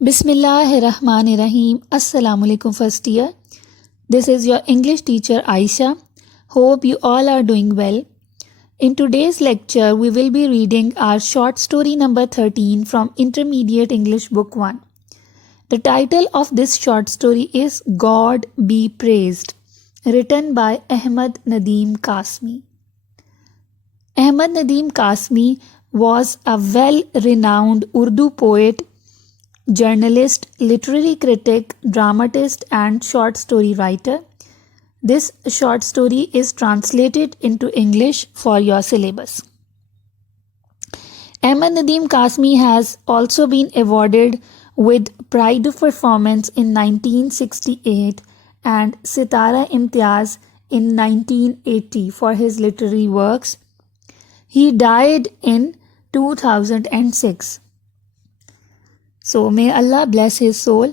بسم اللہ الرحمن الرحیم. السلام علیکم first year. This is your English teacher Aisha. Hope you all are doing well. In today's lecture, we will be reading our short story number 13 from Intermediate English Book 1. The title of this short story is God Be Praised, written by Ahmad Nadeem Kasmi. Ahmad Nadeem Kasmi was a well-renowned Urdu poet, journalist, literary critic, dramatist, and short story writer. This short story is translated into English for your syllabus. Ahmad Nadeem Kasmi has also been awarded with Pride of Performance in 1968 and Sitara Imtiaz in 1980 for his literary works. He died in 2006. So may Allah bless his soul.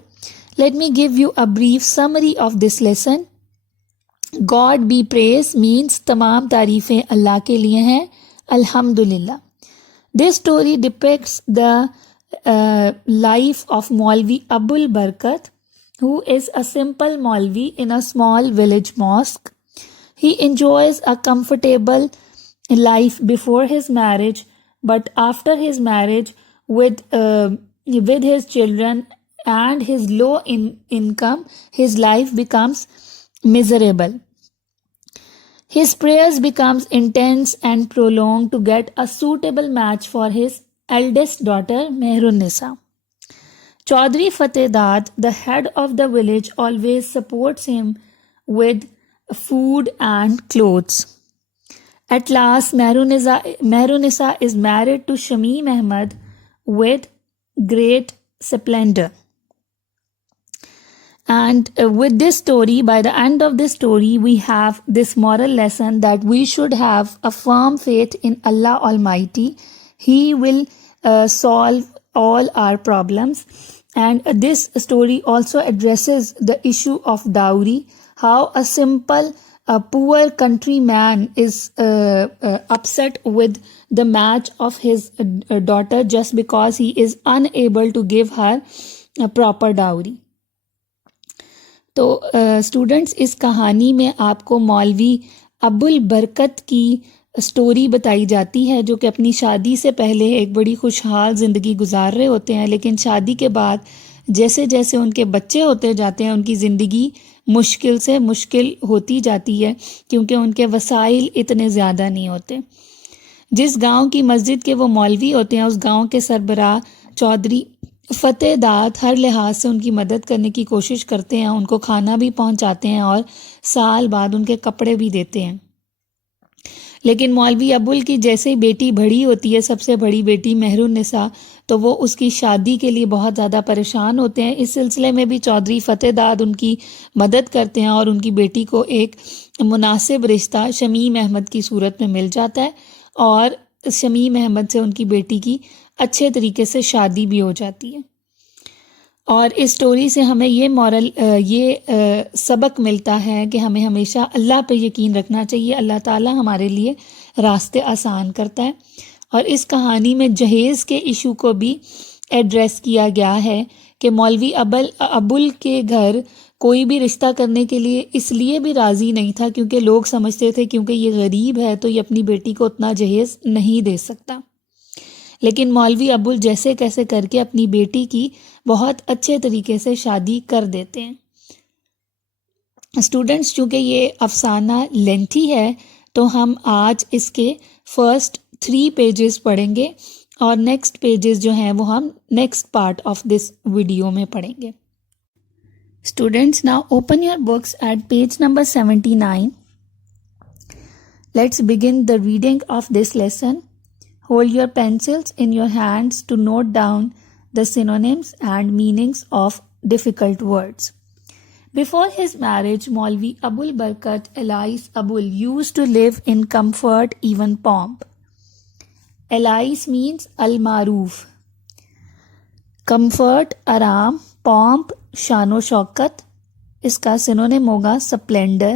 Let me give you a brief summary of this lesson. God be praised means تمام تعریفیں اللہ کے لیے ہیں. Alhamdulillah. This story depicts the life of Maulvi Abul Barkat, who is a simple Maulvi in a small village mosque. He enjoys a comfortable life before his marriage, but after his marriage with his children and his low income, his life becomes miserable. His prayers becomes intense and prolonged to get a suitable match for his eldest daughter, Mehrun Nisa. Chaudhry Fateh Dad, the head of the village, always supports him with food and clothes. At last, Mehrun Nisa is married to Shamim Ahmed with great splendor. And with this story, by the end of this story, we have this moral lesson that we should have a firm faith in Allah Almighty. He will solve all our problems. And this story also addresses the issue of dowry, how a poor countryman is upset with the match of his daughter just because he is unable to give her a proper dowry. تو students اس کہانی میں آپ کو مولوی ابو البرکت کی story بتائی جاتی ہے، جو کہ اپنی شادی سے پہلے ایک بڑی خوشحال زندگی گزار رہے ہوتے ہیں، لیکن شادی کے بعد جیسے جیسے ان کے بچے ہوتے جاتے ہیں ان کی زندگی مشکل سے مشکل ہوتی جاتی ہے، کیونکہ ان کے وسائل اتنے زیادہ نہیں ہوتے. جس گاؤں کی مسجد کے وہ مولوی ہوتے ہیں، اس گاؤں کے سربراہ چودھری فتح داد ہر لحاظ سے ان کی مدد کرنے کی کوشش کرتے ہیں، ان کو کھانا بھی پہنچاتے ہیں اور سال بعد ان کے کپڑے بھی دیتے ہیں. لیکن مولوی ابول کی جیسے ہی بیٹی بڑی ہوتی ہے، سب سے بڑی بیٹی مہرون نساء، تو وہ اس کی شادی کے لیے بہت زیادہ پریشان ہوتے ہیں. اس سلسلے میں بھی چودھری فتح داد ان کی مدد کرتے ہیں اور ان کی بیٹی کو ایک مناسب رشتہ شمیم احمد کی صورت میں مل جاتا ہے، اور شمیم احمد سے ان کی بیٹی کی اچھے طریقے سے شادی بھی ہو جاتی ہے. اور اس سٹوری سے ہمیں یہ سبق ملتا ہے کہ ہمیں ہمیشہ اللہ پہ یقین رکھنا چاہیے. اللہ تعالیٰ ہمارے لیے راستے آسان کرتا ہے. اور اس کہانی میں جہیز کے ایشو کو بھی ایڈریس کیا گیا ہے کہ مولوی ابول کے گھر کوئی بھی رشتہ کرنے کے لیے اس لیے بھی راضی نہیں تھا کیونکہ لوگ سمجھتے تھے کیونکہ یہ غریب ہے تو یہ اپنی بیٹی کو اتنا جہیز نہیں دے سکتا. لیکن مولوی ابول جیسے کیسے کر کے اپنی بیٹی کی بہت اچھے طریقے سے شادی کر دیتے ہیں. اسٹوڈنٹس، چونکہ یہ افسانہ لینتھی ہے تو ہم آج اس کے فرسٹ 3 پیجز پڑھیں گے اور نیکسٹ پیجز جو ہیں وہ ہم next part of this video میں پڑھیں گے. Students, now open your books at page number 79. Let's begin the reading of this lesson. Hold your pencils in your hands to note down the synonyms and meanings of difficult words. Before his marriage, Maulvi Abul Barkat Elais Abul used to live in comfort, even pomp. Elais means al-maroof. Comfort, آرام. Pomp, شان و شوکت. اس کا synonym ہوگا splendor.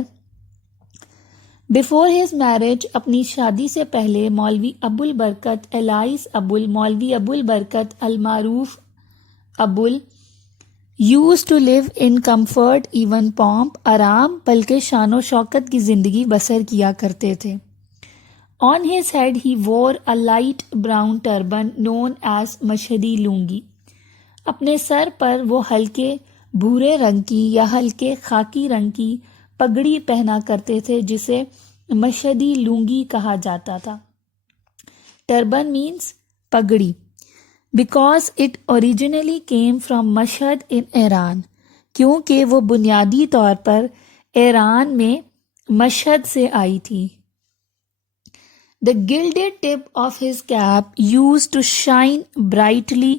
Before his marriage, اپنی شادی سے پہلے مولوی ابو البرکت الائس ابول، مولوی ابو البرکت المعروف ابول used to live in comfort, even pomp, آرام بلکہ شان و شوکت کی زندگی بسر کیا کرتے تھے. On his head he wore a light brown turban known as مشہدی لونگی. اپنے سر پر وہ ہلکے بھورے رنگ کی یا ہلکے خاکی رنگ کی پگڑی پہنا کرتے تھے جسے مشہدی لونگی کہا جاتا تھا. ٹربن مینس پگڑی. Because it originally came from Mashhad in Iran, کیونکہ وہ بنیادی طور پر ایران میں مشہد سے آئی تھی. The gilded tip of his cap used to shine brightly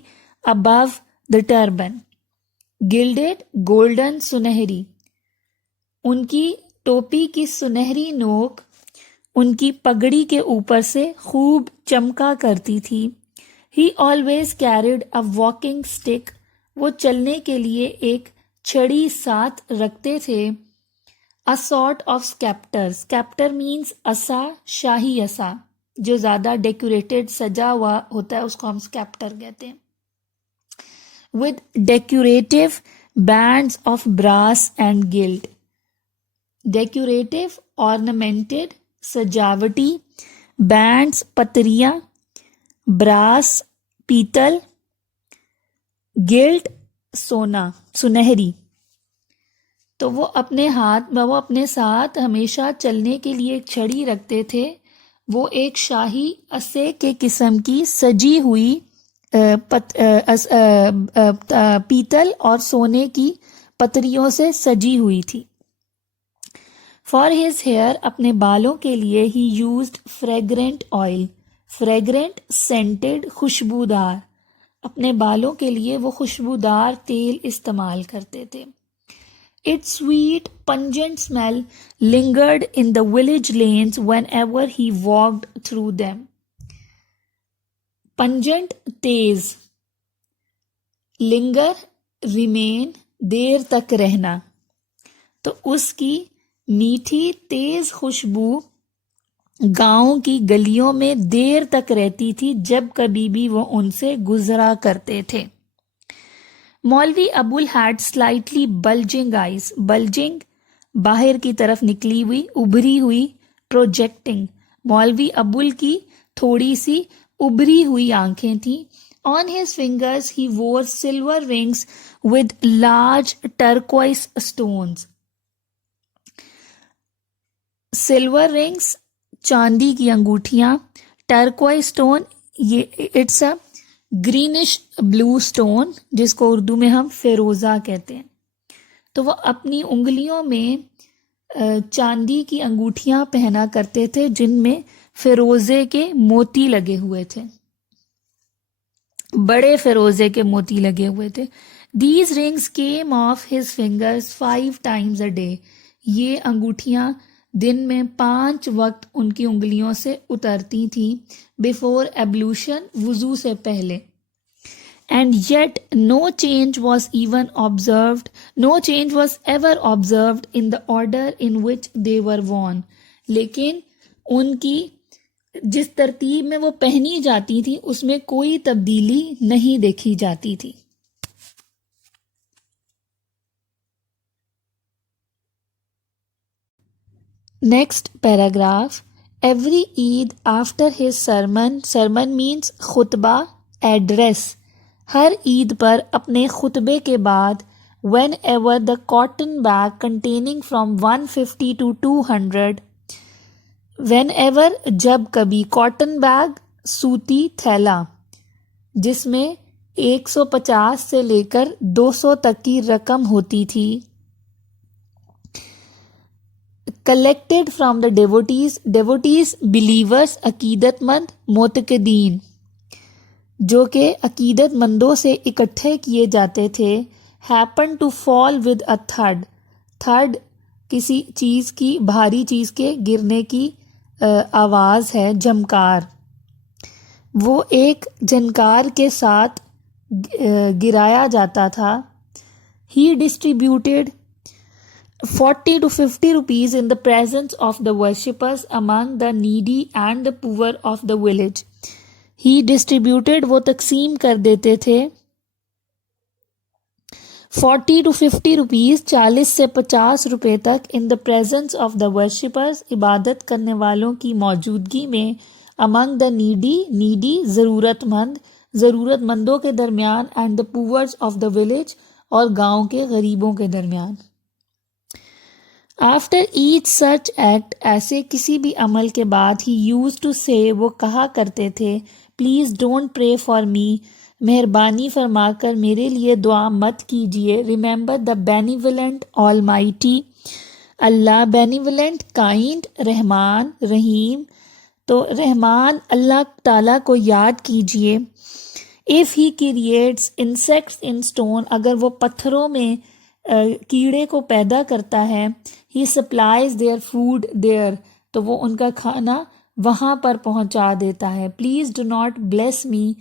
above the turban. Gilded golden سنہری. ان کی ٹوپی کی سنہری نوک ان کی پگڑی کے اوپر سے خوب چمکا کرتی تھی. He always carried a walking stick. وہ چلنے کے لیے ایک چھڑی ساتھ رکھتے تھے. A sort of scepter. Scepter means عصا، شاہی عصا جو زیادہ ڈیکوریٹڈ سجا ہوا ہوتا ہے اس کو ہم scepter کہتے ہیں. With decorative bands of brass and gilt. Decorative, ornamented, سجاوٹی، bands پتریاں، brass پیتل، gilt سونا سنہری. تو وہ اپنے ساتھ ہمیشہ چلنے کے لیے ایک چھڑی رکھتے تھے. وہ ایک شاہی عصے کے قسم کی سجی ہوئی پیتل اور سونے کی پتریوں سے سجی ہوئی تھی. فار ہز ہیئر اپنے بالوں کے لیے ہی یوزڈ فریگرنٹ آئل. فریگرنٹ سینٹڈ خوشبودار. اپنے بالوں کے لیے وہ خوشبودار تیل استعمال کرتے تھے. Its sweet, pungent smell lingered in the village lanes whenever he walked through them. Pungent, تیز. Linger, remain, دیر تک رہنا. تو اس کی میٹھی تیز خوشبو گاؤں کی گلیوں میں دیر تک رہتی تھی جب کبھی بھی وہ ان سے گزرا کرتے تھے. Maulvi Abul had slightly bulging eyes. Bulging باہر کی طرف نکلی ہوئی، ابھری ہوئی. پروجیکٹنگ مولوی ابول کی تھوڑی سی ابھری ہوئی آنکھیں تھیں. On his fingers he wore silver rings with large turquoise stones. Silver rings چاندی کی انگوٹھیاں. ٹرکوائز اسٹون یہ it's a greenish blue stone جس کو اردو میں ہم فیروزہ کہتے ہیں. تو وہ اپنی انگلیوں میں چاندی کی انگوٹھیاں پہنا کرتے تھے جن میں فیروزے کے موتی لگے ہوئے تھے، بڑے فیروزے کے موتی لگے ہوئے تھے. These rings came off his fingers 5 times a day. یہ انگوٹھیاں دن میں 5 وقت ان کی انگلیوں سے اترتی تھیں. Before ablution وضو سے پہلے. And yet no change was ever observed in the order in which they were worn. لیکن ان کی جس ترتیب میں وہ پہنی جاتی تھی اس میں کوئی تبدیلی نہیں دیکھی جاتی تھی. Next paragraph. Every Eid after his sermon means خطبہ, address. ہر عید پر اپنے خطبے کے بعد whenever the cotton bag containing from 150 to 200 whenever جب کبھی cotton bag سوتی تھیلا جس میں 150 سے لے کر 200 تک کی رقم ہوتی تھی. collected from the devotees believers عقیدت مند معتقدین جو کہ عقیدت مندوں سے اکٹھے کیے جاتے تھے. happen to fall with a thud کسی چیز کی بھاری چیز کے گرنے کی آواز ہے، جھمکار. وہ ایک جھنکار کے ساتھ گرایا جاتا تھا. he distributed 40 to 50 rupees in the presence of the worshippers among the needy and the poor of the village. He distributed وہ تقسیم کر دیتے تھے 40 to 50 rupees, 40 سے 50 روپے تک in the presence of the worshippers, عبادت کرنے والوں کی موجودگی میں, among the needy ضرورت مندوں کے درمیان, and the poor of the village, اور گاؤں کے غریبوں کے درمیان. After each such act, ایسے کسی بھی عمل کے بعد, he used to say, وہ کہا کرتے تھے, please don't pray for me, مہربانی فرما کر میرے لیے دعا مت کیجیے. Remember the benevolent almighty, Allah benevolent kind, رحمان رحیم, تو رحمان اللہ تعالیٰ کو یاد کیجیے. If he creates insects in stone, اگر وہ پتھروں میں کیڑے کو پیدا کرتا ہے, he supplies their food there, تو وہ ان کا کھانا وہاں پر پہنچا دیتا ہے. Please do not bless me,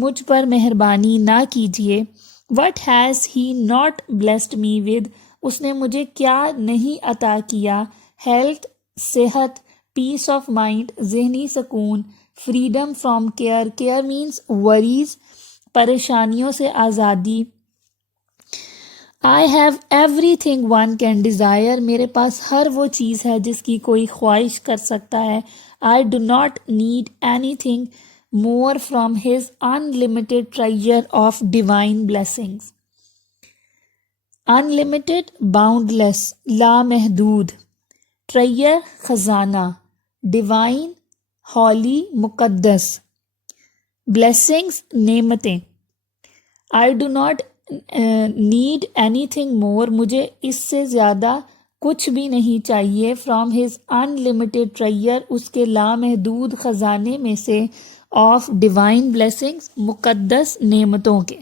مجھ پر مہربانی نہ کیجیے. What has he not blessed me with, اس نے مجھے کیا نہیں عطا کیا. Health, صحت, peace of mind, ذہنی سکون, freedom from care, care means worries, پریشانیوں سے آزادی. I have everything one can desire, میرے پاس ہر وہ چیز ہے جس کی کوئی خواہش کر سکتا ہے. I do not need anything more from his unlimited treasure of divine blessings. Unlimited, boundless, لامحدود. treasure, خزانہ. divine, holy, مقدس. blessings, نعمتیں. I do not need anything more, مجھے اس سے زیادہ کچھ بھی نہیں چاہیے. from his unlimited treasure, اس کے لامحدود خزانے میں سے. of divine blessings, مقدس نعمتوں کے.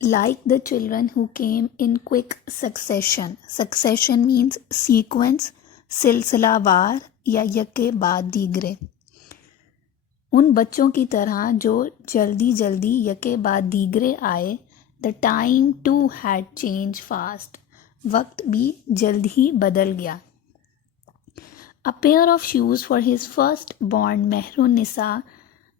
Like the children who came in quick succession. Succession means sequence, سلسلہ وار یا یکے بعد دیگرے. ان بچوں کی طرح جو جلدی جلدی یکے بعد دیگرے آئے. The time too had changed fast. وقت بھی جلد ہی بدل گیا. A pair of shoes for his first born مہر النساء,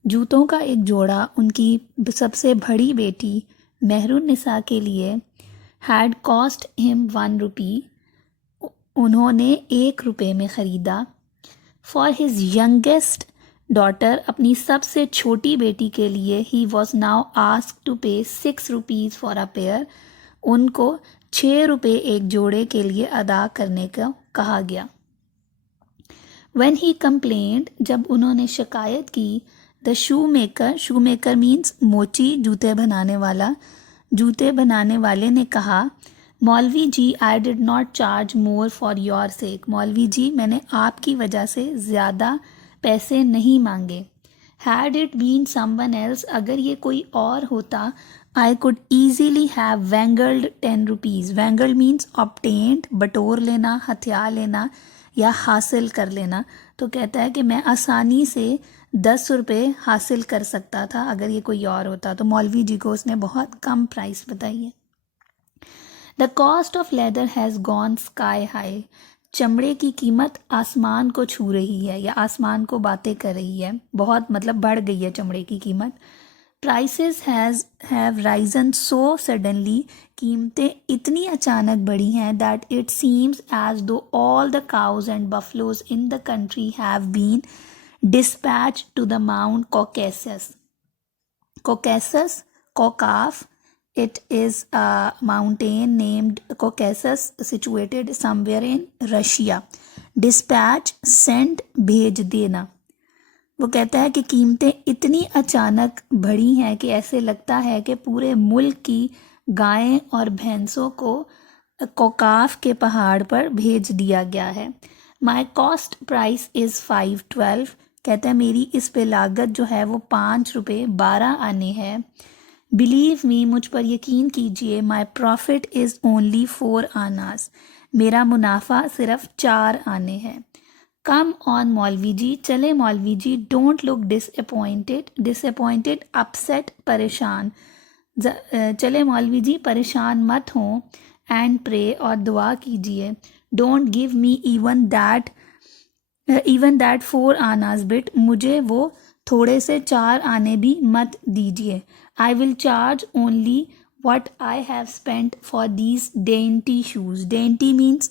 جوتوں کا ایک جوڑا ان کی سب سے بڑی بیٹی مہر النساء کے لیے. had cost him 1 rupee, انہوں نے 1 روپے میں خریدا. for his youngest daughter, اپنی سب سے چھوٹی بیٹی کے لیے he was now asked to pay 6 rupees for a pair, ان کو 6 روپے ایک جوڑے کے لیے ادا کرنے کا کہا گیا. when he complained, جب انہوں نے شکایت کی, the shoemaker means موچی, جوتے بنانے والا, جوتے بنانے والے نے کہا, مولوی جی I did not charge more for your sake, مولوی جی میں نے آپ کی وجہ سے زیادہ پیسے نہیں مانگے. had it been someone else, اگر یہ کوئی اور ہوتا, I could easily have wangled 10 rupees. wangled means obtained, بٹور لینا, ہتھیا لینا یا حاصل کر لینا. تو کہتا ہے کہ میں آسانی سے 10 روپے حاصل کر سکتا تھا اگر یہ کوئی اور ہوتا. تو مولوی جی کو اس نے بہت کم پرائس بتائی ہے. The cost of leather has gone sky high. چمڑے کی قیمت آسمان کو چھو رہی ہے یا آسمان کو باتیں کر رہی ہے. بہت مطلب بڑھ گئی ہے چمڑے کی قیمت. Prices have risen so suddenly, قیمتیں اتنی اچانک بڑھی ہیں that it seems as though all the cows and buffaloes in the country have been dispatched to the Mount Caucasus. Caucasus, Caucaf, it is a mountain named Caucasus situated somewhere in Russia. Dispatch, send, بھیج دینا. وہ کہتا ہے کہ قیمتیں اتنی اچانک بڑھی ہیں کہ ایسے لگتا ہے کہ پورے ملک کی گائیں اور بھینسوں کو کوکاف کے پہاڑ پر بھیج دیا گیا ہے. My cost price is 512, کہتا ہے میری اس پہ لاگت جو ہے وہ 5 روپے 12 آنے ہے. Believe me, مجھ پر یقین کیجئے, my profit is only 4 annas, میرا منافع صرف 4 آنے ہے. کم آن مولوی جی, چلے مولوی جی, ڈونٹ لک ڈسپوائنٹڈ, اپسیٹ, پریشان, چلے مولوی جی پریشان مت ہوں. اینڈ پرے, اور دعا کیجیے. Don't give me even that 4 annas but, مجھے وہ تھوڑے سے 4 آنے بھی مت دیجیے. I will charge only what I have spent for these dainty shoes. Dainty means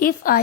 If I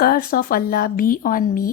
curse of Allah be on me,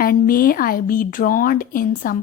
and may I be drowned in some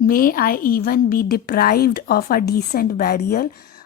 may I even be deprived of a decent burial,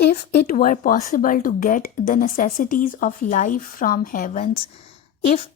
If it were possible to get the necessities of life from heavens, if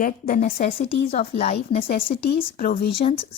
get the necessities of life, necessities, provisions,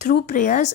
Through prayers,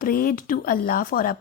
prayed to Allah for a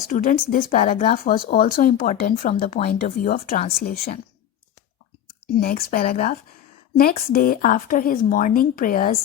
Students, this paragraph was also important from the point of view of translation. Next paragraph. Next day after his morning prayers,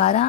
12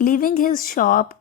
Leaving his shop,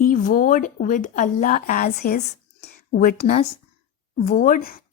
he vowed with Allah as his witness. vowed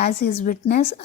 as his witness,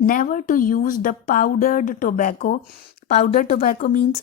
never to use the powdered tobacco. powdered tobacco means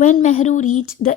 When Mehru reached the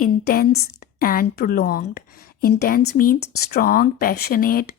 intense and prolonged. Intense means strong, passionate,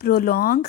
prolong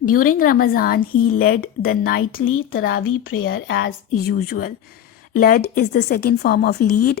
During Ramadan, he led the nightly Tarawih prayer as usual. Led is the second form of lead,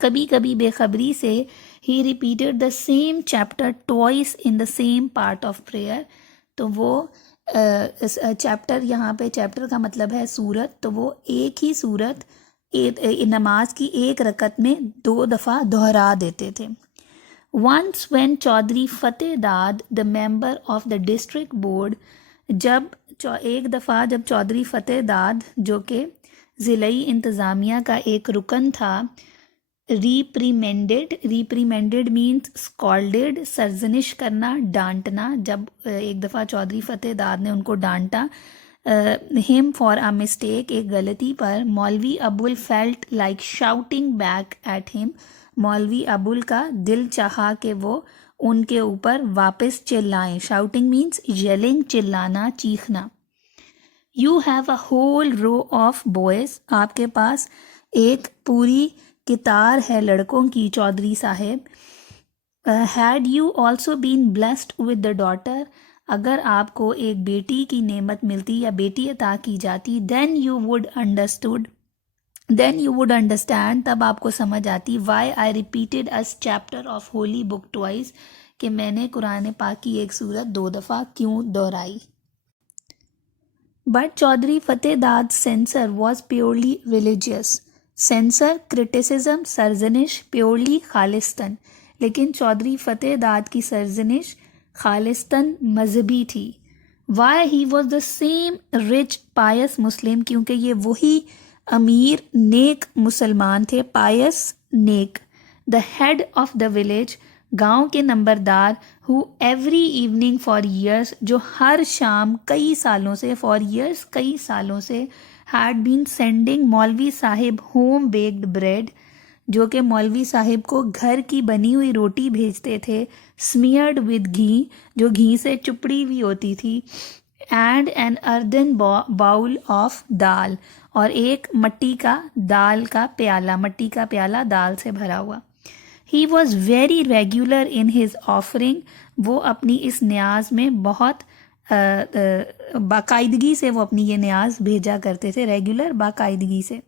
کبھی کبھی بے خبری سے ہی repeated the same chapter twice in the same part of prayer. تو وہ chapter, یہاں پہ چیپٹر کا مطلب ہے سورت، تو وہ ایک ہی سورت نماز کی ایک رکعت میں 2 دفعہ دہرا دیتے تھے. Once when چودھری فتح داد the member of the district board، ایک دفعہ جب چودھری فتح داد جو کہ ضلعی انتظامیہ کا ایک رکن تھا، ریپریمینڈڈ مینس اسکالڈیڈ، سرزنش کرنا، ڈانٹنا، جب ایک دفعہ چودھری فتح داد نے ان کو ڈانٹا ہم فار اے مسٹیک، ایک غلطی پر، Maulvi Abul felt like shouting back at ہم، مولوی ابول کا دل چاہا کہ وہ ان کے اوپر واپس چلائیں. شاؤٹنگ مینس یلنگ، چلانا، چیخنا. You have a whole row of boys, آپ کے پاس ایک پوری کتار ہے لڑکوں کی چودھری صاحب. Had you also been blessed with the daughter, اگر آپ کو ایک بیٹی کی نعمت ملتی یا بیٹی عطا کی جاتی، دین یو وڈ انڈرسٹینڈ، تب آپ کو سمجھ آتی، وائی آئی ریپیٹڈ اس chapter of holy book twice, کہ میں نے قرآن پاک کی ایک سورت 2 دفعہ کیوں دہرائی. But Chaudhry Fateh Dad censure was purely religious. Censure, criticism, سرزنش، پیورلی خالصتاً، لیکن چودھری فتح داد کی سرزنش خالصتاً مذہبی تھی. Why he was the same rich pious Muslim, کیونکہ یہ وہی امیر نیک مسلمان تھے، پائس نیک. The head of the village, گاؤں کے نمبردار، who every evening for years, جو ہر شام کئی سالوں سے ہیڈ بین سینڈنگ مولوی صاحب ہوم بیکڈ بریڈ، جو کہ مولوی صاحب کو گھر کی بنی ہوئی روٹی بھیجتے تھے، سمیئرڈ ود گھی، جو گھی سے چپڑی ہوئی ہوتی تھی، اینڈ این اردن باؤل آف دال، اور ایک مٹی کا پیالہ دال سے بھرا ہوا. He was very regular in his offering, وہ اپنی اس نیاز میں بہت باقاعدگی سے وہ اپنی یہ نیاز بھیجا کرتے تھے، ریگولر، باقاعدگی سے.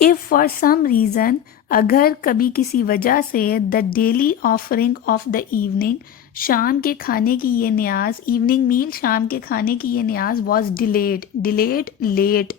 if for some reason، اگر کبھی کسی وجہ سے، the daily offering of the evening، شام کے کھانے کی یہ نیاز، ایوننگ میل، شام کے کھانے کی یہ نیاز، was delayed لیٹ،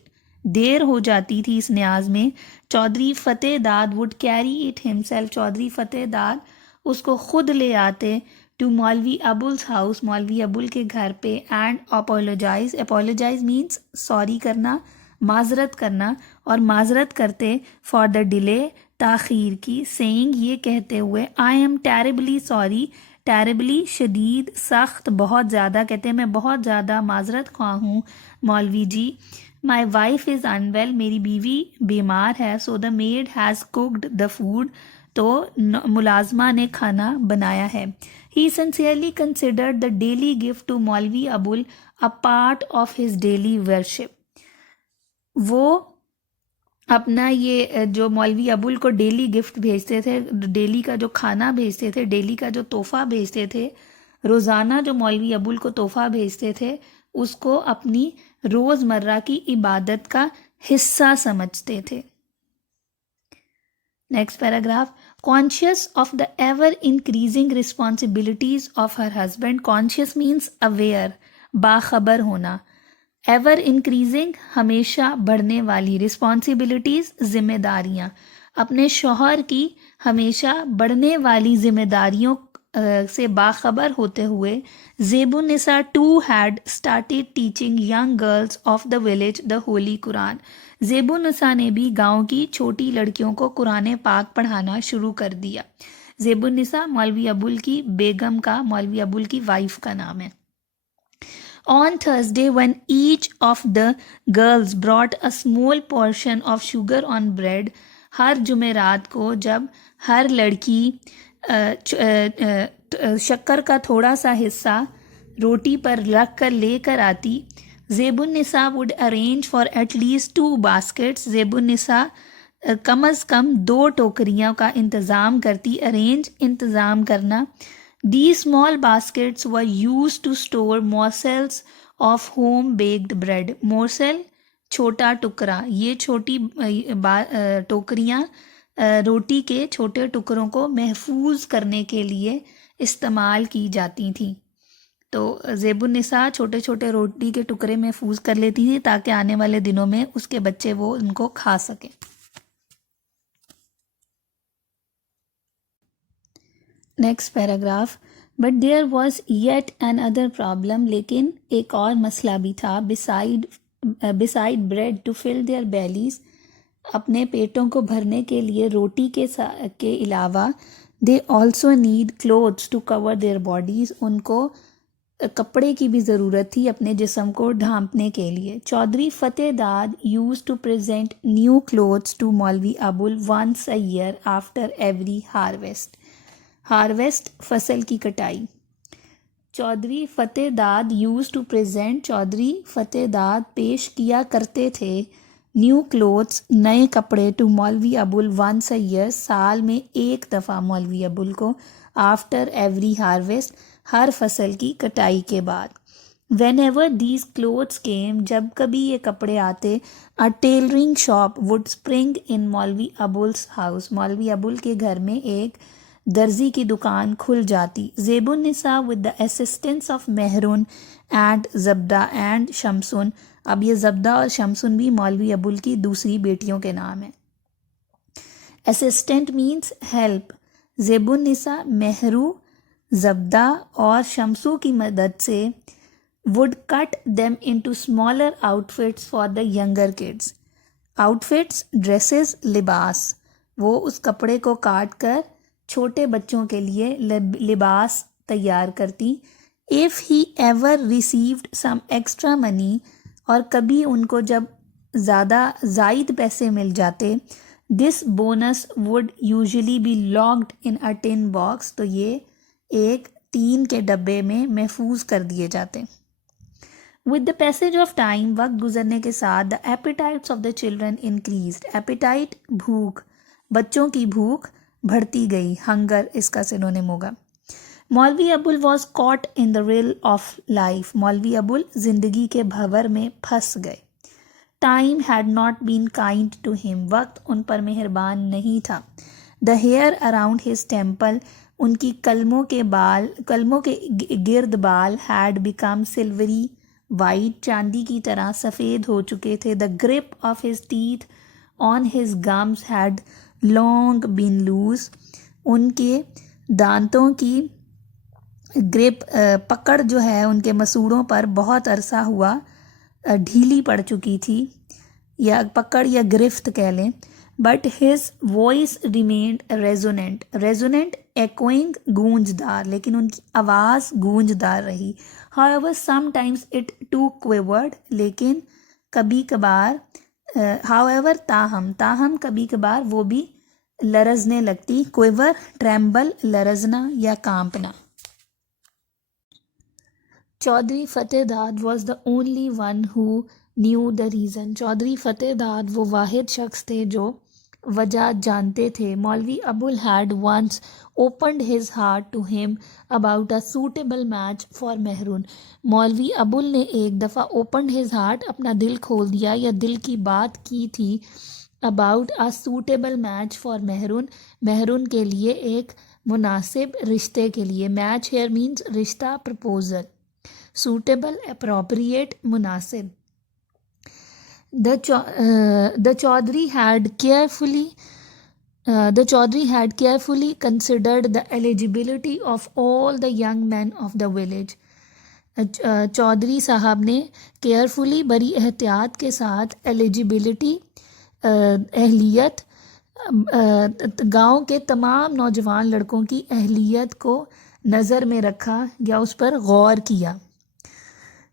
دیر ہو جاتی تھی اس نیاز میں، چودھری فتح داد would carry it himself، Chaudhry Fateh داد اس کو خود لے آتے ٹو مولوی ابول's house، مولوی ابول کے گھر پہ، اینڈ apologize means سوری کرنا، معذرت کرنا، اور معذرت کرتے فار دا ڈیلے، تاخیر کی، سینگ، یہ کہتے ہوئے، آئی ایم ٹیریبلی سوری، ٹیریبلی شدید، سخت، بہت زیادہ، کہتے ہیں میں بہت زیادہ معذرت خواہ ہوں مولوی جی. مائی وائف از انویل، میری بیوی بیمار ہے، so the maid has cooked the food, تو ملازمہ نے کھانا بنایا ہے. He sincerely considered the daily gift to Maulvi Abul a part of his daily worship, وہ اپنا یہ جو مولوی ابول کو ڈیلی گفٹ بھیجتے تھے، ڈیلی کا جو کھانا بھیجتے تھے، ڈیلی کا جو تحفہ بھیجتے تھے، روزانہ جو مولوی ابول کو تحفہ بھیجتے تھے، اس کو اپنی روز مرہ کی عبادت کا حصہ سمجھتے تھے. Next paragraph. Conscious of the ever increasing responsibilities of her husband, conscious means aware, باخبر ہونا، ایور انکریزنگ ہمیشہ بڑھنے والی، رسپانسبلٹیز ذمہ داریاں، اپنے شوہر کی ہمیشہ بڑھنے والی ذمہ داریوں سے باخبر ہوتے ہوئے، Zeb unnisa to had started teaching young girls of the village the holy Quran, Zeb unnisa نے بھی گاؤں کی چھوٹی لڑکیوں کو قرآن پاک پڑھانا شروع کر دیا. زیب النساء مولوی ابول کی بیگم کا، مولوی ابول کی وائف کا نام ہے. On Thursday, when each of the girls brought a small portion of sugar on bread، ہر جمعرات کو جب ہر لڑکی شکر کا تھوڑا سا حصہ روٹی پر رکھ کر لے کر آتی، زیب النساء would arrange for at least 2 baskets، زیب النساء کم از کم 2 ٹوکریوں کا انتظام کرتی، arrange انتظام کرنا. These small baskets were used to store morsels of home baked bread، morsel چھوٹا ٹکڑا، یہ چھوٹی ٹوکریاں روٹی کے چھوٹے ٹکڑوں کو محفوظ کرنے کے لیے استعمال کی جاتی تھیں. تو زیب النساء چھوٹے چھوٹے روٹی کے ٹکڑے محفوظ کر لیتی تھی تاکہ آنے والے دنوں میں اس کے بچے وہ ان کو کھا سکیں. Next paragraph. But there was yet another problem. لیکن ایک اور مسئلہ بھی تھا. Beside bread to fill their bellies. اپنے پیٹوں کو بھرنے کے لیے روٹی کے علاوہ they also need clothes to cover their bodies. ان کو کپڑے کی بھی ضرورت تھی اپنے جسم کو ڈھانپنے کے لیے. Chaudhry Fateh Dad used to present new clothes to Maulvi Abul once a year after every harvest. Harvest فصل کی کٹائی. Chaudhry Fateh Dad used to present. Chaudhry Fateh Dad پیش کیا کرتے تھے نیو کلوتھس نئے کپڑے to Maulvi Abul once a year سال میں ایک دفعہ مولوی ابول کو. آفٹر ایوری ہارویسٹ ہر فصل کی کٹائی کے بعد. When ever these clothes came جب کبھی یہ کپڑے آتے. اے ٹیلرنگ شاپ وڈ اسپرنگ ان مولوی ابولس ہاؤس. مولوی ابول کے گھر میں ایک درزی کی دکان کھل جاتی. Zebunnisa with the assistance of Mehroon and Zubda and Shamsun. اب یہ زبدہ اور شمسن بھی مولوی ابول کی دوسری بیٹیوں کے نام ہیں. Assistant means help. زیب النساء مہرو زبدہ اور شمسو کی مدد سے would cut them into smaller outfits for the younger kids. outfits dresses لباس. وہ اس کپڑے کو کاٹ کر چھوٹے بچوں کے لیے لباس تیار کرتی. if he ever received some extra money اور کبھی ان کو جب زائد پیسے مل جاتے. this bonus would usually be locked in a tin box. تو یہ ایک ٹین کے ڈبے میں محفوظ کر دیے جاتے. With the passage of time وقت گزرنے کے ساتھ the appetites of the children increased. appetite بھوک. بچوں کی بھوک بڑھتی گئی. hunger اس کا سنونیم ہوگا. مولوی ابول was caught in the rill of life. مولوی ابول زندگی کے بھنور میں پھنس گئے. time had not been kind to him. وقت ان پر مہربان نہیں تھا. the hair around his temple ان کی کلموں کے گرد بال had become silvery white. چاندی کی طرح سفید ہو چکے تھے. the grip of his teeth on his gums had long been loose. ان کے دانتوں کی گرپ پکڑ جو ہے ان کے مسوڑوں پر بہت عرصہ ہوا ڈھیلی پڑ چکی تھی یا پکڑ یا گرفت کہہ لیں. but his voice remained resonant echoing گونجدار. لیکن ان کی آواز گونجدار رہی. however sometimes it too quivered. لیکن کبھی کبھار تاہم کبھی کبھار وہ بھی لرزنے لگتی. quiver tremble لرزنا یا کانپنا. چودھری فتح داد was the only one who knew the reason. Chaudhry Fateh داد وہ واحد شخص تھے جو وجہ جانتے تھے. Maulvi ابول had once opened his heart to him about a suitable match for مہرون. مولوی ابول نے ایک دفعہ opened his heart اپنا دل کھول دیا یا دل کی بات کی تھی about a suitable match for مہرون. مہرون کے لیے ایک مناسب رشتے کے لیے. match here means رشتہ proposal. suitable appropriate مناسب. The Chaudhry had carefully considered the eligibility of all the young men of the village. Chaudhry صاحب نے کیئرفلی بڑی احتیاط کے ساتھ ایلیجیبلٹی اہلیت گاؤں کے تمام نوجوان لڑکوں کی اہلیت کو نظر میں رکھا یا اس پر غور کیا.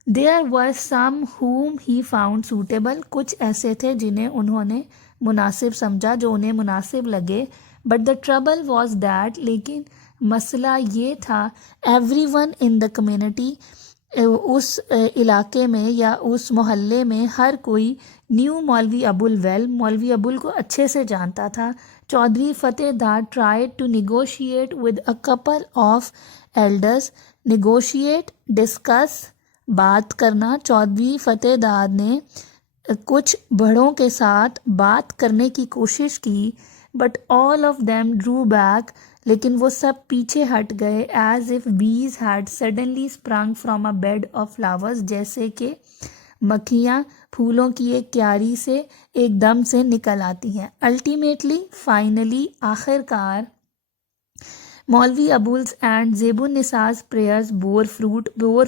There were some whom he found suitable. کچھ ایسے تھے جنہیں انہوں نے مناسب سمجھا جو انہیں مناسب لگے. But the trouble was that لیکن مسئلہ یہ تھا everyone in the community اس علاقے میں یا اس محلے میں ہر کوئی نیو مولوی ابول ویل مولوی ابول کو اچھے سے جانتا تھا. چودھری فتح داد tried to negotiate with a couple of elders. negotiate discuss بات کرنا. چودھری فتح داد نے کچھ بڑوں کے ساتھ بات کرنے کی کوشش کی but all of them drew back. لیکن وہ سب پیچھے ہٹ گئے. as if bees had suddenly sprung from a bed of flowers. جیسے کہ مکھیاں پھولوں کی ایک کیاری سے ایک دم سے نکل آتی ہیں. ultimately, finally, آخر کار مولوی ابولس اینڈ زیب النساء's prayers bore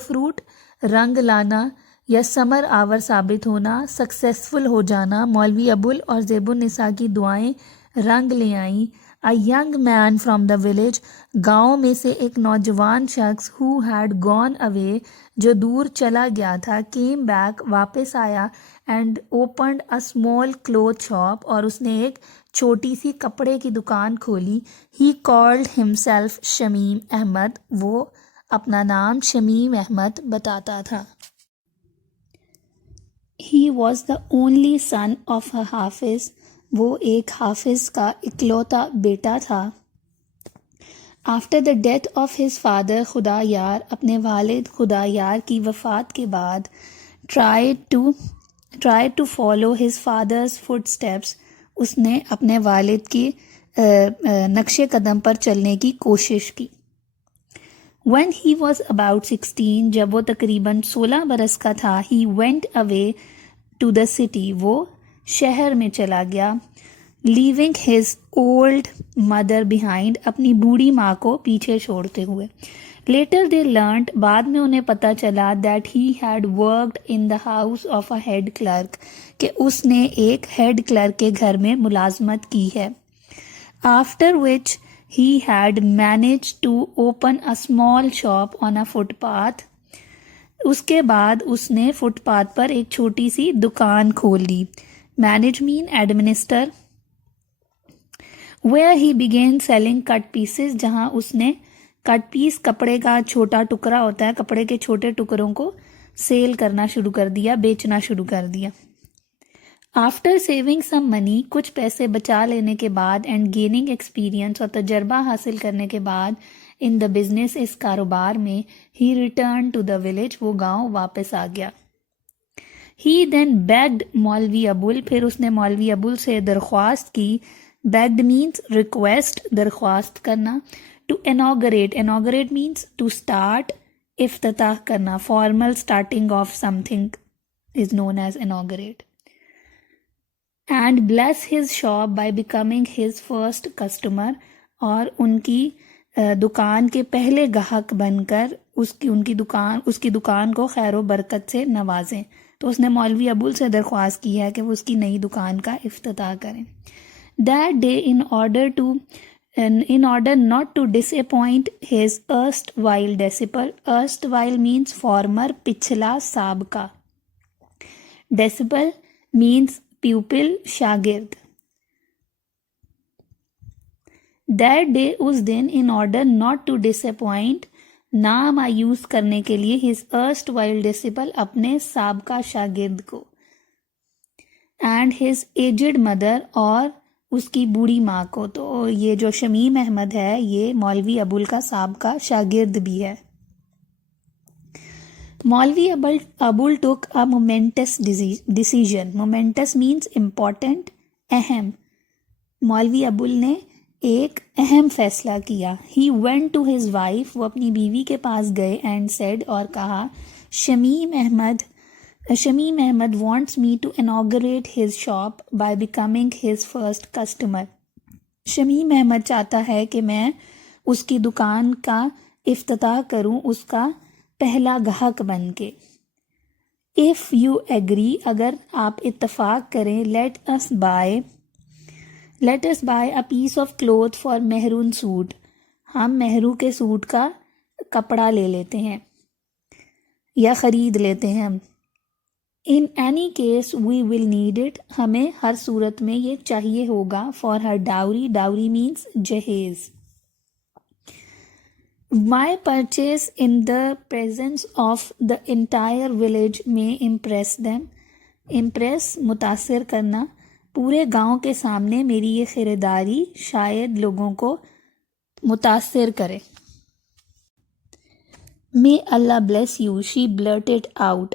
fruit. رنگ لانا یا ثمر آور ثابت ہونا، سکسیسفل ہو جانا. مولوی ابول اور زیب النساء کی دعائیں رنگ لے آئیں. A young man from the village, گاؤں میں سے ایک نوجوان شخص who had gone away، جو دور چلا گیا تھا، came back، واپس آیا and opened a small cloth shop، اور اس نے ایک چھوٹی سی کپڑے کی دکان کھولی. He called himself Shamim Ahmad, وہ اپنا نام شمیم احمد بتاتا تھا. He was the only son of a حافظ، وہ ایک حافظ کا اکلوتا بیٹا تھا. After the death of his father, خدا یار اپنے والد خدا یار کی وفات کے بعد، try to follow his father's footsteps, اس نے اپنے والد کی نقش قدم پر چلنے کی کوشش کی. when he was about 16، جب وہ تقریباً 16 برس کا تھا، he went away to the city، وہ شہر میں چلا گیا. leaving his old mother behind، اپنی بوڑھی ماں کو پیچھے چھوڑتے ہوئے. later they learnt، بعد میں انہیں پتہ چلا that he had worked in the house of a head clerk، کہ اس نے ایک ہیڈ کلرک کے گھر میں ملازمت کی ہے. after which he had managed to open a small shop on a footpath، اس کے بعد اس نے فٹ پاتھ پر ایک چھوٹی سی دکان کھول لی. manage mean administer. where he began selling cut pieces، جہاں اس نے کٹ پیس، کپڑے کا چھوٹا ٹکڑا ہوتا ہے، کپڑے کے چھوٹے ٹکڑوں کو سیل کرنا شروع کر دیا، بیچنا شروع کر دیا. آفٹر سیونگ سم منی، کچھ پیسے بچا لینے کے بعد، اینڈ گیننگ ایکسپیرئنس، اور تجربہ حاصل کرنے کے بعد، ان دا بزنس، اس کاروبار میں، ہی ریٹرن ٹو دا ولیج، وہ گاؤں واپس آ گیا. ہی دین بیگڈ مولوی ابول، پھر اس نے مولوی ابول سے درخواست کی. بیگڈ مینس ریکویسٹ، درخواست کرنا. To inaugurate, inaugurate means to start, افتتاح کرنا. Formal starting of something is known as inaugurate. And bless his shop by becoming his first customer, اور ان کی دکان کے پہلے گاہک بن کر اس کی دکان کو خیر و برکت سے نوازیں. تو اس نے مولوی ابول سے درخواست کی ہے کہ وہ اس کی نئی دکان کا افتتاح کریں. That day, in order not to disappoint his erstwhile disciple، erstwhile means former، پچھلا، سابقہ. disciple means pupil، شاگرد. that day، us then, in order not to disappoint، نا مایوس کرنے کے لیے، his erstwhile disciple، اپنے سابقہ شاگرد کو. and his aged mother، اور اس کی بوڑھی ماں کو. تو یہ جو شمیم احمد ہے، یہ مولوی ابول کا سابقہ شاگرد بھی ہے. مولوی ابول took a momentous decision، momentous means important، اہم. مولوی ابول نے ایک اہم فیصلہ کیا. he went to his wife، وہ اپنی بیوی کے پاس گئے، and said، اور کہا، Shamim Ahmad wants me to inaugurate his shop by becoming his first customer۔ Shamim Ahmad چاہتا ہے کہ میں اس کی دکان کا افتتاح کروں، اس کا پہلا گاہک بن کے. if you agree، اگر آپ اتفاق کریں، let us buy a piece of cloth for maroon suit, ہم مہرو کے سوٹ کا کپڑا لے لیتے ہیں یا خرید لیتے ہیں. in any case we will need it، ہمیں ہر صورت میں یہ چاہیے ہوگا. for her dowry means جہیز. my purchase in the presence of the entire village may impress them، impress متاثر کرنا، پورے گاؤں کے سامنے میری یہ خریداری شاید لوگوں کو متاثر کرے. May Allah bless you، she blurted out،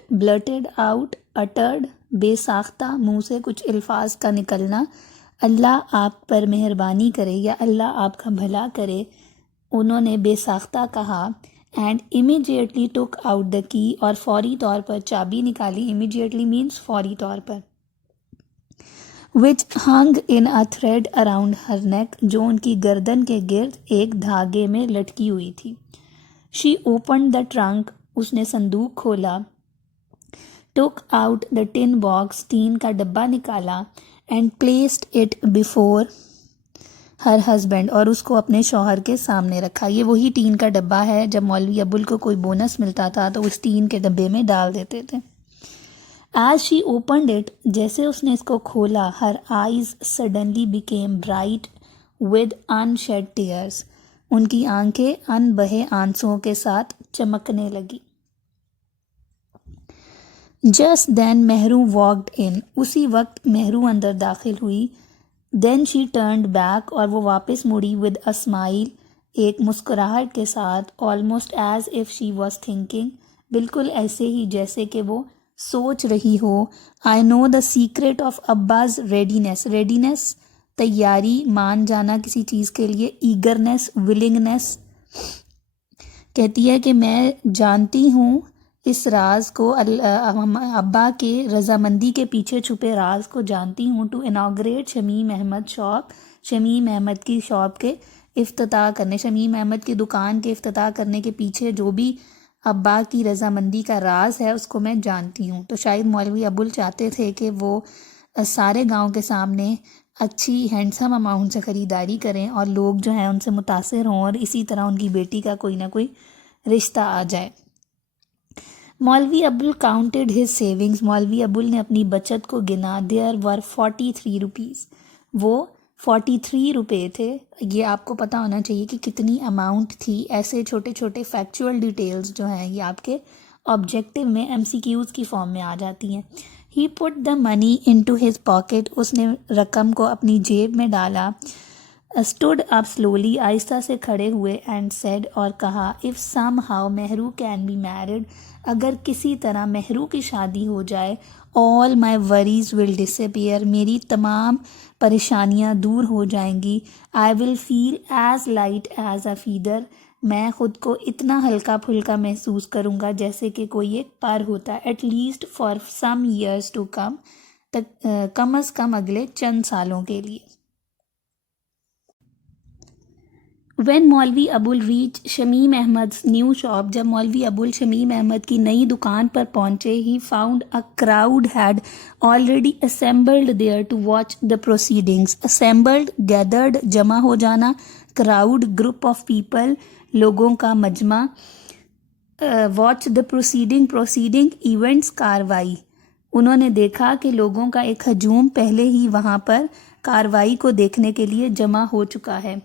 uttered، بے ساختہ، منہ سے کچھ الفاظ کا نکلنا. اللہ آپ پر مہربانی کرے یا اللہ آپ کا بھلا کرے، انہوں نے بے ساختہ کہا. And immediately took out the کی، اور فوری طور پر چابی نکالی. امیڈیٹلی مینس فوری طور پر. which hung in a thread around her neck، جو ان کی گردن کے گرد ایک دھاگے میں لٹکی ہوئی تھی. she opened the trunk، اس نے صندوق کھولا. took out the tin box، ten کا ڈبہ نکالا. and placed it before her husband، اور اس کو اپنے شوہر کے سامنے رکھا. یہ وہی ٹین کا ڈبہ ہے جب مولوی ابول کو کوئی بونس ملتا تھا تو اس ٹین کے ڈبے میں ڈال دیتے تھے. As she opened it، جیسے اس نے اس کو کھولا، her eyes suddenly became bright with unshed tears، ان کی آنکھیں ان بہے آنسوؤں کے ساتھ چمکنے لگی. Just then Mehru walked in، اسی وقت مہرو اندر داخل ہوئی. Then she turned back، اور وہ واپس مڑی with a smile، ایک مسکراہٹ کے ساتھ. almost as if she was thinking، بالکل ایسے ہی جیسے کہ وہ سوچ رہی ہو. I know the secret of Abba's readiness، readiness تیاری، مان جانا کسی چیز کے لیے. eagerness willingness، کہتی ہے کہ میں جانتی ہوں اس راز کو، ابا کے رضامندی کے پیچھے چھپے راز کو جانتی ہوں. to inaugurate Shamim Ahmed shop, Shamim Ahmed کی شاپ کے افتتاح کرنے، شمیم احمد کی دکان کے افتتاح کرنے کے پیچھے جو بھی ابا کی رضامندی کا راز ہے اس کو میں جانتی ہوں. تو شاید مولوی ابول چاہتے تھے کہ وہ سارے گاؤں کے سامنے اچھی ہینڈسم اماؤنٹ سے خریداری کریں اور لوگ جو ہیں ان سے متاثر ہوں، اور اسی طرح ان کی بیٹی کا کوئی نہ کوئی رشتہ آ جائے. مولوی ابول کاؤنٹڈ ہز سیونگز، مولوی ابول نے اپنی بچت کو گنا. دیئر ور 43 روپیز، وہ 43 روپے تھے. یہ آپ کو پتہ ہونا چاہیے کہ کتنی اماؤنٹ تھی. ایسے چھوٹے چھوٹے فیکچول ڈیٹیلز جو ہیں یہ آپ کے آبجیکٹیو میں ایم سی کیوز کی فارم میں آ جاتی ہیں. ہی پٹ دا منی انٹو ہز پاکٹ، اس نے رقم کو اپنی جیب میں ڈالا. اسٹوڈ اپ سلولی، آہستہ سے کھڑے ہوئے. اینڈ سیڈ، اور کہا، if somehow Mehru can be married, اگر کسی طرح مہرو کی شادی ہو جائے، آل مائی وریز ول ڈسپیئر، میری تمام پریشانیاں دور ہو جائیں گی. I will feel as light as a feather, میں خود کو اتنا ہلکا پھلکا محسوس کروں گا جیسے کہ کوئی ایک پر ہوتا ہے. At least for some years to come, کم از کم اگلے چند سالوں کے لیے. When Maulvi Abul reach Shamim Ahmad's new shop, جب مولوی ابول شمیم احمد کی نئی دکان پر پہنچے، he found a crowd had already assembled there to watch the proceedings. assembled gathered جمع ہو جانا، کراؤڈ گروپ آف پیپل لوگوں کا مجمع. Watch the proceeding proceeding events کاروائی، انہوں نے دیکھا کہ لوگوں کا ایک ہجوم پہلے ہی وہاں پر کاروائی کو دیکھنے کے لیے جمع ہو چکا ہے.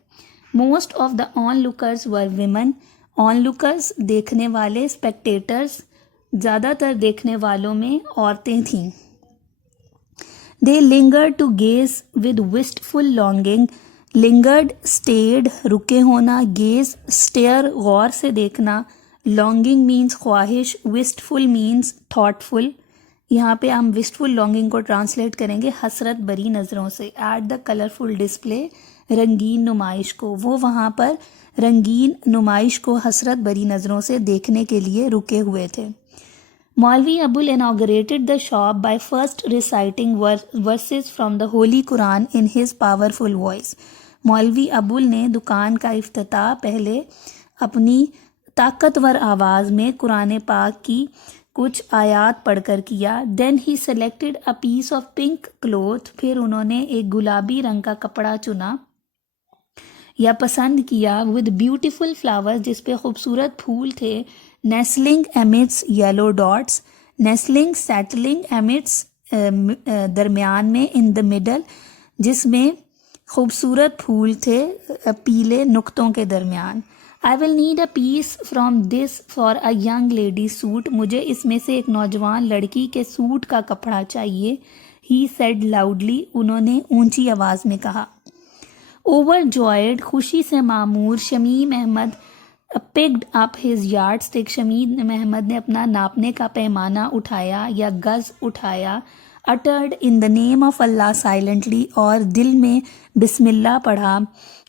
Most of the onlookers were women, onlookers دیکھنے والے، اسپیکٹیٹرز زیادہ تر دیکھنے والوں میں عورتیں تھیں. They lingered to gaze with wistful longing, lingered stayed رکے ہونا، گیز اسٹیئر غور سے دیکھنا، لانگنگ مینس خواہش، وسٹفل مینس تھاٹفل. یہاں پہ ہم وسٹفل لانگنگ کو ٹرانسلیٹ کریں گے حسرت بری نظروں سے. ایٹ دا کلرفل ڈسپلے، رنگین نمائش کو، وہ وہاں پر رنگین نمائش کو حسرت بری نظروں سے دیکھنے کے لیے رکے ہوئے تھے. Maulvi ابول inaugurated the shop by first reciting verses from the Holy Quran in his powerful voice. مولوی ابول نے دکان کا افتتاح پہلے اپنی طاقتور آواز میں قرآن پاک کی کچھ آیات پڑھ کر کیا. Then he selected a piece of pink cloth، پھر انہوں نے ایک گلابی رنگ کا کپڑا چنا یا پسند کیا. with beautiful flowers، جس پہ خوبصورت پھول تھے. nestling amidst yellow dots، nestling settling amidst درمیان میں، in the middle جس میں خوبصورت پھول تھے پیلے نقطوں کے درمیان. I will need a piece from this for a young lady suit، مجھے اس میں سے ایک نوجوان لڑکی کے سوٹ کا کپڑا چاہیے. he said loudly، انہوں نے اونچی آواز میں کہا. overjoyed، خوشی سے معمور، Shamim Ahmad picked up his yardstick، Shamim Ahmad نے اپنا ناپنے کا پیمانہ اٹھایا یا گز اٹھایا. uttered in the name of Allah silently, اور دل میں بسم اللہ پڑھا,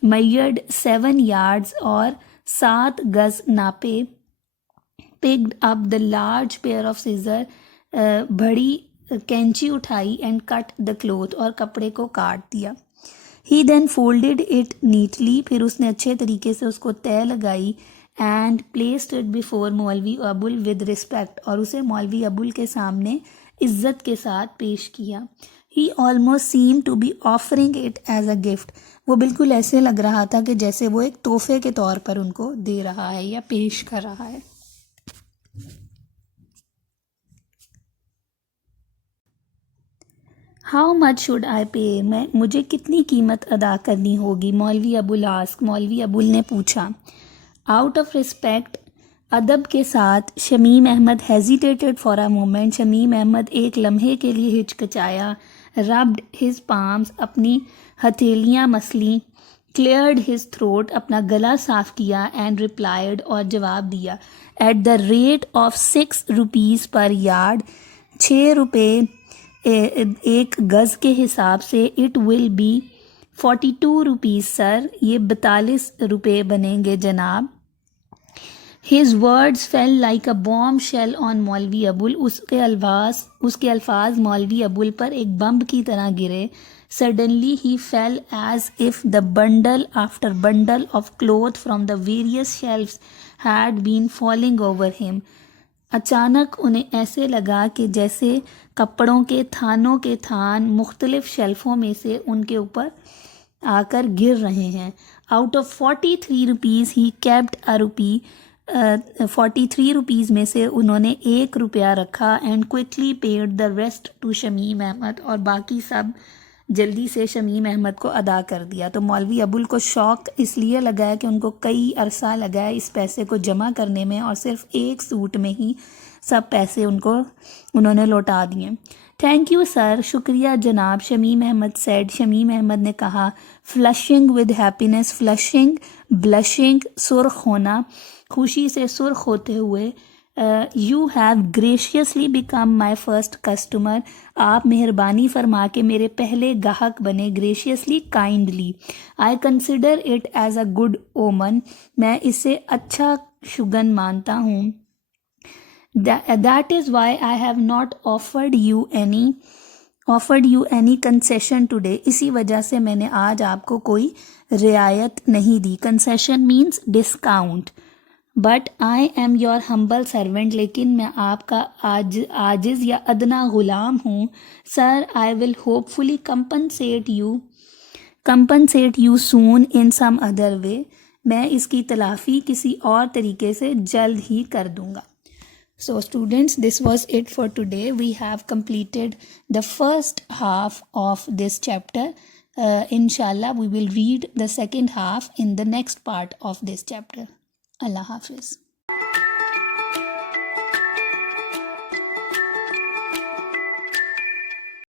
measured 7 yards اور 7 گز ناپے, picked up the large pair of scissors, بڑی کینچی اٹھائی, and cut the cloth, اور کپڑے کو کاٹ دیا. He then folded it neatly, پھر اس نے اچھے طریقے سے اس کو تہہ لگائی, and placed it before مولوی ابول with respect, اور اسے مولوی ابول کے سامنے عزت کے ساتھ پیش کیا. He almost seemed to be offering it as a gift, وہ بالکل ایسے لگ رہا تھا کہ جیسے وہ ایک تحفے کے طور پر ان کو دے رہا ہے یا پیش کر رہا ہے. ہاؤ مچ شوڈ آئی پے، مجھے کتنی قیمت ادا کرنی ہوگی؟ مولوی ابول آسک، مولوی ابول نے پوچھا. آؤٹ آف رسپیکٹ، ادب کے ساتھ، Shamim Ahmad hesitated for a moment, Shamim Ahmad ایک لمحے کے لیے ہچکچایا. ربڈ ہز پامز، اپنی ہتھیلیاں مسلیں. کلیئرڈ ہز تھروٹ، اپنا گلا صاف کیا. اینڈ ریپلائڈ، اور جواب دیا. At the rate of 6 rupees per yard, 6 روپے ایک گز کے حساب سے. It will be 42 rupees sir, یہ 42 روپے بنیں گے جناب. His words fell like a bombshell آن مولوی ابول، اس کے الفاظ مولوی ابول پر ایک بمب کی طرح گرے. سڈنلی ہی fell as if the bundle after bundle of cloth from the various shelves had been falling over him. اچانک انہیں ایسے لگا کہ جیسے کپڑوں کے تھانوں کے تھان مختلف شیلفوں میں سے ان کے اوپر آ کر گر رہے ہیں. Out of 43 rupees he kept a rupee, 43 rupees میں سے انہوں نے 1 روپیہ رکھا. And quickly paid the rest to Shamim Ahmed, اور باقی سب جلدی سے شمیم احمد کو ادا کر دیا. تو مولوی ابول کو شوق اس لیے لگا ہے کہ ان کو کئی عرصہ لگا ہے اس پیسے کو جمع کرنے میں، اور صرف ایک سوٹ میں ہی سب پیسے انہوں نے لوٹا دیے. تھینک یو سر، شکریہ جناب، شمیم احمد سیڈ، شمیم احمد نے کہا. Flushing with happiness, flushing blushing سرخ ہونا، خوشی سے سرخ ہوتے ہوئے. You have graciously become my first customer, آپ مہربانی فرما کے میرے پہلے گاہک بنے. Graciously kindly. I consider it as a good omen, میں اسے اچھا شگن مانتا ہوں. That is why I have not offered you any concession today, اسی وجہ سے میں نے آج آپ کو کوئی رعایت نہیں دی. Concession means discount. But I am your humble servant, لیکن میں آپ کا عاجز یا ادنا غلام ہوں. Sir I will hopefully compensate you soon in some other way, میں اس کی تلافی کسی اور طریقے سے جلد ہی کر دوں گا. So students, this was it for today. We have completed the first half of this chapter. Inshallah, we will read the second half in the next part of this chapter. Allah Hafiz.